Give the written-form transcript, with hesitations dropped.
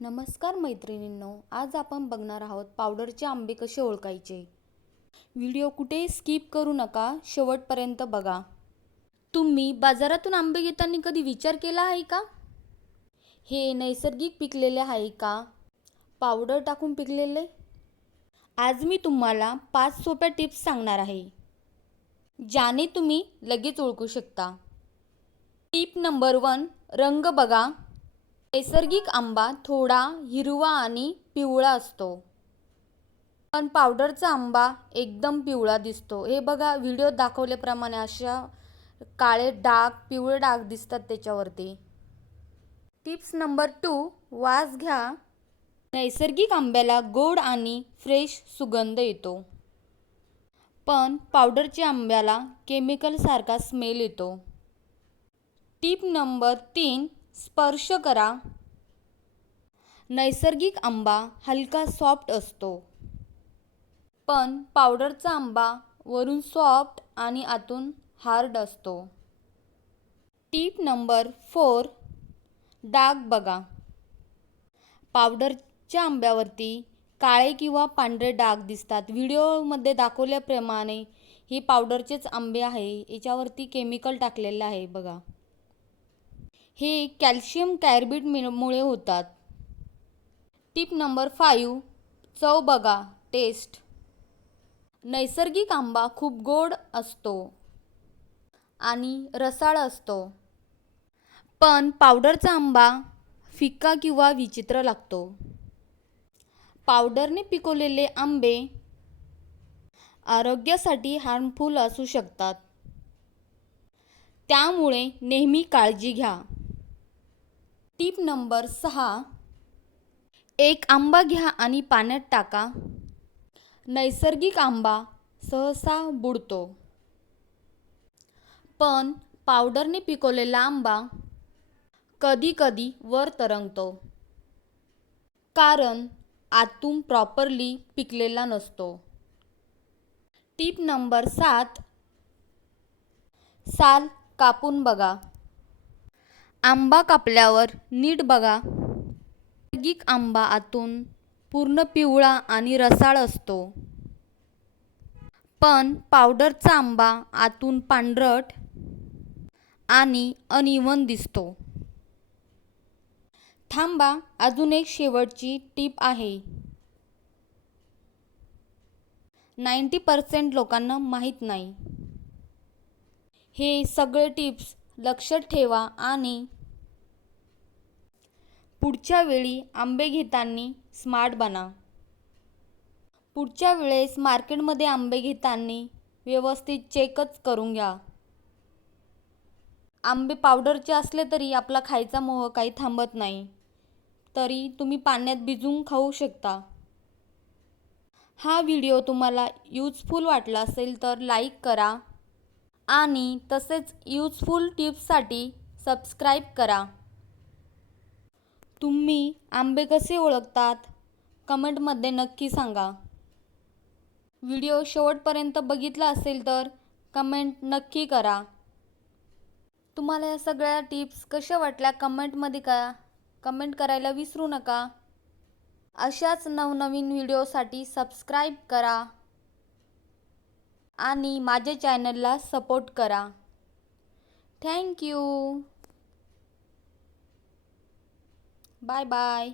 नमस्कार मैत्रिणींनो, आज आपण बघणार आहोत पावडरचे आंबे कसे ओळखायचे। व्हिडिओ कुठे स्किप करू नका, शेवटपर्यंत बघा। तुम्ही बाजारातून आंबे घेताना कधी विचार केला आहे का? हे नैसर्गिक पिकलेले आहे का पावडर टाकून पिकलेले? आज मी तुम्हाला 5 सोप्या टिप्स सांगणार आहे, ज्याने तुम्ही लगेच ओळखू शकता। टिप नंबर 1, रंग बघा। नैसर्गिक आंबा थोडा हिरवा आणि पिवळा असतो, पण पावडरचा आंबा एकदम पिवळा दिसतो। हे बघा, व्हिडिओत दाखवल्याप्रमाणे अशा काळे डाग, पिवळे डाग दिसतात त्याच्यावरती। टिप्स नंबर 2, वास घ्या। नैसर्गिक आंब्याला गोड आणि फ्रेश सुगंध येतो, पण पावडरच्या आंब्याला केमिकल सारखा स्मेल येतो। टिप नंबर 3, स्पर्श करा। नैसर्गिक आंबा हलका सॉफ्ट असतो, पण पावडरचा आंबा वरून सॉफ्ट आणि आतून हार्ड असतो। टिप नंबर 4, डाग बघा। पावडरच्या आंब्यावरती काळे किंवा पांढरे डाग दिसतात। व्हिडिओमध्ये दाखवल्याप्रमाणे हे पावडरचेच आंबे आहे, याच्यावरती केमिकल टाकलेले आहे बघा। हे कॅल्शियम कार्बाइडमुळे होतात। टिप नंबर 5, चव बघा, टेस्ट। नैसर्गिक आंबा खूप गोड असतो आणि रसाळ असतो, पण पावडरचा आंबा फिका किंवा विचित्र लागतो। पावडरने पिकवलेले आंबे आरोग्यासाठी हार्मफुल असू शकतात, त्यामुळे नेहमी काळजी घ्या। टिप नंबर 6, एक आंबा घ्या आणि पाण्यात टाका। नैसर्गिक आंबा सहसा बुडतो, पण पावडरने पिकवलेला आंबा कधी-कधी वर तरंगतो, कारण आतून प्रॉपरली पिकलेला नसतो। टिप नंबर 7, साल कापून बघा। आंबा कापल्यावर नीट बघा। नैसर्गिक आंबा आतून पूर्ण पिवळा आणि रसाळ असतो, पण पावडरचा आंबा आतून पांढरट आणि अनइव्हन दिसतो। थांबा, अजून एक शेवटची टिप आहे, 90% लोकांना माहीत नाही। हे सगळे टिप्स लक्षात ठेवा आणि पुढच्या वेळी आंबे घेताना स्मार्ट बना। पुढच्या वेळेस मार्केटमध्ये आंबे घेताना व्यवस्थित चेकच करून घ्या। आंबे पावडरचे असले तरी आपला खायचा मोह काही थांबत नाही, तरी तुम्ही पाण्यात भिजवून खाऊ शकता। हा व्हिडिओ तुम्हाला यूजफुल वाटला असेल तर लाईक करा आणि तसेच यूजफुल टिप्ससाठी सबस्क्राईब करा। तुम्ही आंबे कसे ओळखतात कमेंटमध्ये नक्की सांगा। व्हिडिओ शेवटपर्यंत बघितला असेल तर कमेंट नक्की करा। तुम्हाला या सगळ्या टिप्स कशा वाटल्या कमेंटमध्ये कमेंट करायला विसरू नका। अशाच नवनवीन व्हिडिओसाठी सबस्क्राईब करा आणि माझ्या चॅनलला सपोर्ट करा। Thank you. Bye bye.